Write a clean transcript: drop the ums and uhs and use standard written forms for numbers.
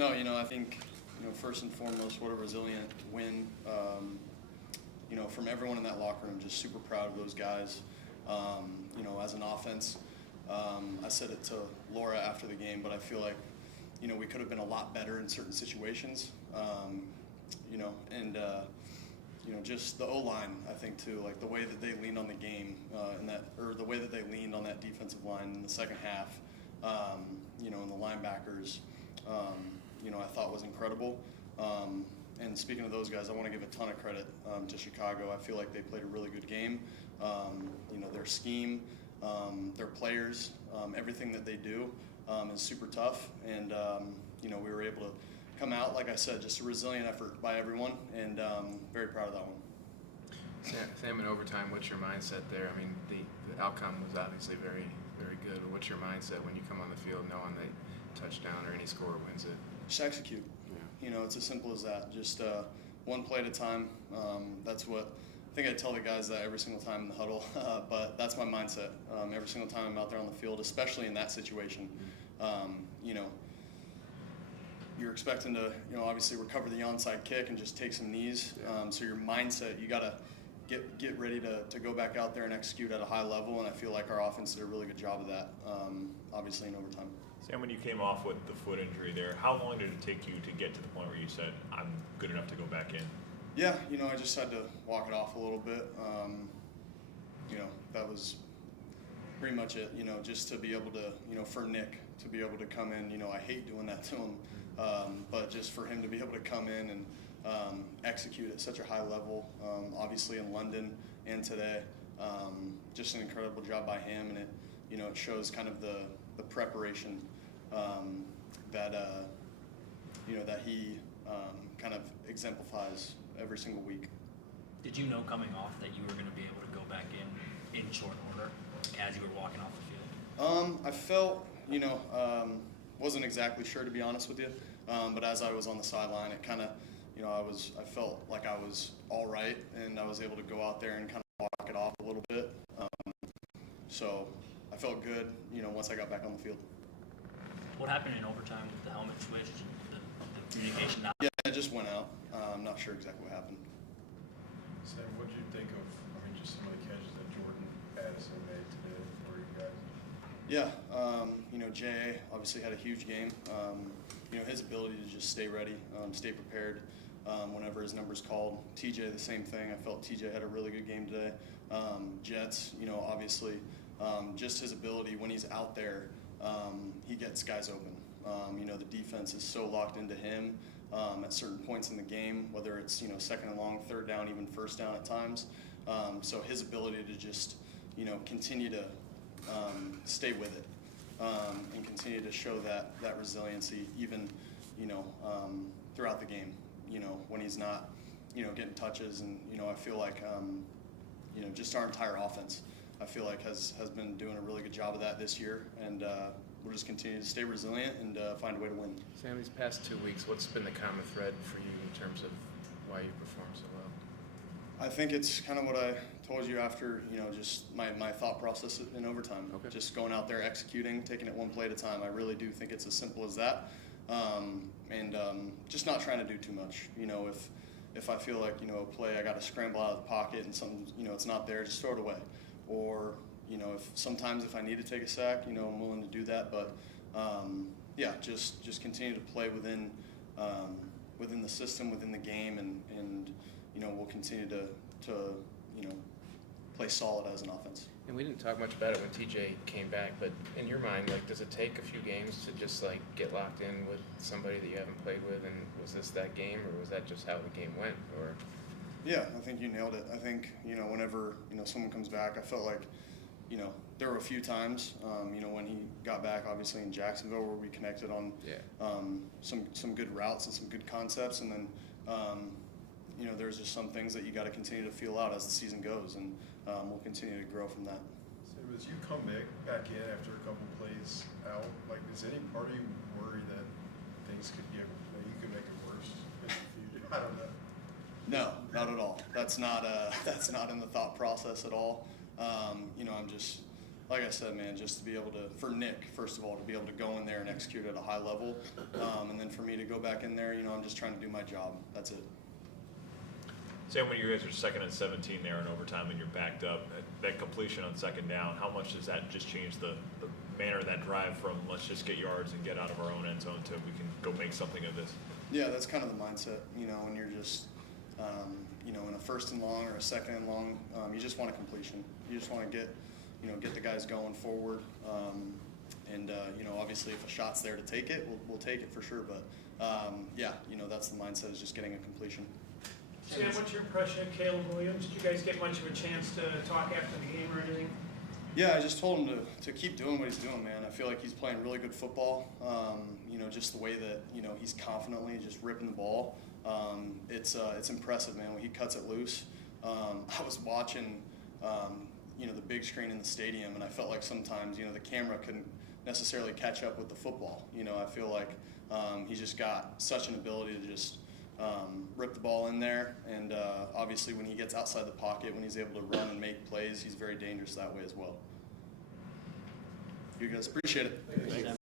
No, I think, first and foremost, what a resilient win. From everyone in that locker room, just super proud of those guys. As an offense, I said it to Laura after the game, but I feel like, we could have been a lot better in certain situations. Just the O-line, I think, too, like the way that they leaned on the game the way that they leaned on that defensive line in the second half, and the linebackers, I thought was incredible. And speaking of those guys, I want to give a ton of credit to Chicago. I feel like they played a really good game. Their scheme, their players, everything that they do is super tough. And, we were able to come out, like I said, just a resilient effort by everyone, and very proud of that one. Sam, in overtime, what's your mindset there? I mean, the outcome was obviously very, very good, but what's your mindset when you come on the field knowing that touchdown or any score wins it? Just execute. Yeah. It's as simple as that. Just one play at a time. That's what I think I tell the guys that every single time in the huddle, but that's my mindset. Every single time I'm out there on the field, especially in that situation. You're expecting to, obviously recover the onside kick and just take some knees. So your mindset, you got to get ready to go back out there and execute at a high level, and I feel like our offense did a really good job of that, obviously in overtime. Sam, when you came off with the foot injury there, how long did it take you to get to the point where you said, I'm good enough to go back in? Yeah, I just had to walk it off a little bit. That was pretty much it, just to be able to, for Nick to be able to come in, I hate doing that to him, but just for him to be able to come in and execute at such a high level, obviously in London and today, just an incredible job by him, and it shows kind of the preparation that he kind of exemplifies every single week. Did you know coming off that you were going to be able to go back in short order as you were walking off the field? I felt, wasn't exactly sure, to be honest with you, but as I was on the sideline, it kind of, I felt like I was all right, and I was able to go out there and kind of walk it off a little bit. So I felt good, once I got back on the field. What happened in overtime with the helmet switch, the communication? Yeah, it just went out. I'm not sure exactly what happened. Sam, what did you think of, just some of the catches that Jordan Addison made today for you guys? Yeah, Jay obviously had a huge game. His ability to just stay ready, stay prepared whenever his number's called. TJ, the same thing. I felt TJ had a really good game today. Jets, obviously, just his ability when he's out there, he gets guys open. The defense is so locked into him at certain points in the game, whether it's, second and long, third down, even first down at times. So his ability to just, continue to stay with it and continue to show that resiliency even, throughout the game, when he's not, getting touches. And, I feel like, just our entire offense, I feel like has been doing a really good job of that this year. And we'll just continue to stay resilient and find a way to win. Sam, these past 2 weeks, what's been the common thread for you in terms of why you perform so well? I think it's kind of what I told you after, just my thought process in overtime. Okay. Just going out there, executing, taking it one play at a time. I really do think it's as simple as that. Just not trying to do too much. If I feel like, a play, I got to scramble out of the pocket and something, it's not there, just throw it away. Or, if I need to take a sack, I'm willing to do that. But, just continue to play within the system, within the game, and we'll continue to play solid as an offense. And we didn't talk much about it when TJ came back, but in your mind, does it take a few games to just get locked in with somebody that you haven't played with? And was this that game, or was that just how the game went? Or yeah, I think you nailed it. I think whenever someone comes back, I felt like there were a few times when he got back, obviously in Jacksonville, where we connected on some good routes and some good concepts, and then there's just some things that you got to continue to feel out as the season goes, and we'll continue to grow from that. So as you come back in after a couple plays out, is any part of you worried that things could you could make it worse in the future? I don't know. No, not at all. That's not in the thought process at all. I'm just like I said, man, just to be able to, for Nick, first of all, to be able to go in there and execute at a high level, and then for me to go back in there, I'm just trying to do my job. That's it. Sam, when you guys are 2nd and 17 there in overtime and you're backed up, that completion on 2nd down, how much does that just change the manner of that drive from let's just get yards and get out of our own end zone to we can go make something of this? Yeah, that's kind of the mindset, when you're just, in a 1st and long or a 2nd and long, you just want a completion. You just want to get the guys going forward. Obviously if a shot's there to take it, we'll take it for sure. But, that's the mindset, is just getting a completion. Sam, what's your impression of Caleb Williams? Did you guys get much of a chance to talk after the game or anything? Yeah, I just told him to keep doing what he's doing, man. I feel like he's playing really good football. Just the way that, he's confidently just ripping the ball. It's impressive, man, when he cuts it loose. I was watching, the big screen in the stadium, and I felt like sometimes, the camera couldn't necessarily catch up with the football. I feel like he's just got such an ability to just rip the ball in there, and obviously when he gets outside the pocket, when he's able to run and make plays, he's very dangerous that way as well. You guys appreciate it. Thanks.